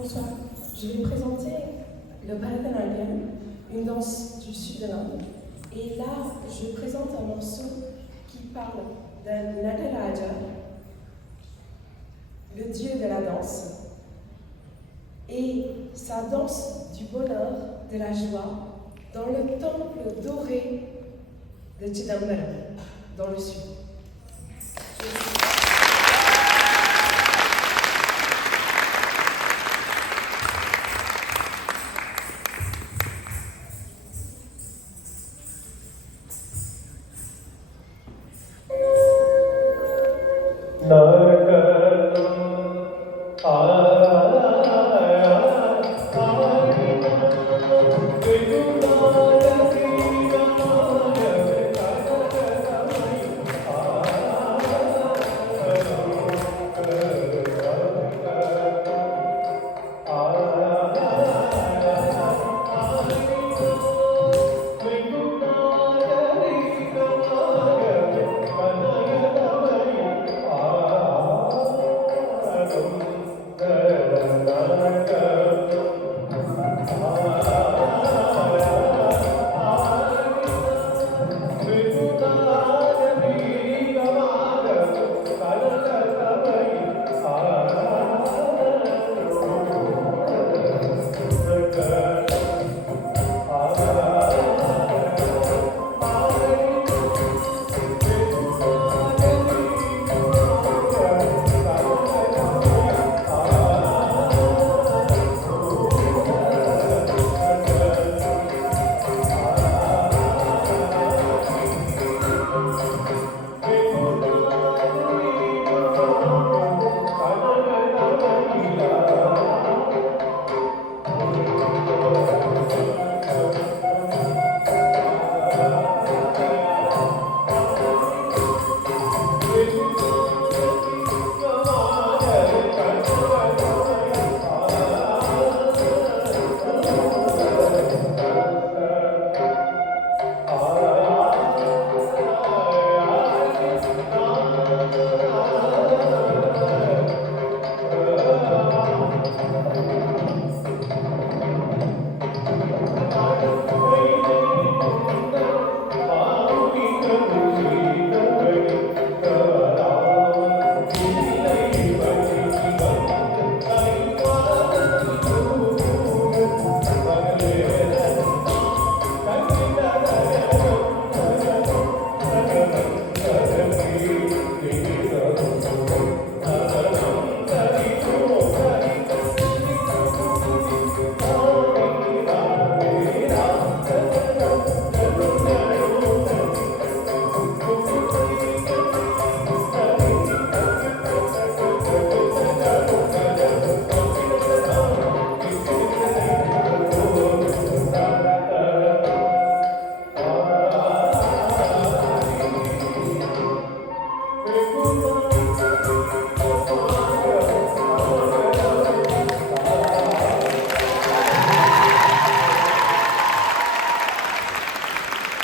Bonsoir, je vais présenter le Bharatanatyam, une danse du sud de l'Inde. Et là, je présente un morceau qui parle d'un Nataraja, le dieu de la danse, et sa danse du bonheur, de la joie, dans le temple doré de Chidambaram, dans le sud. नरकतुम्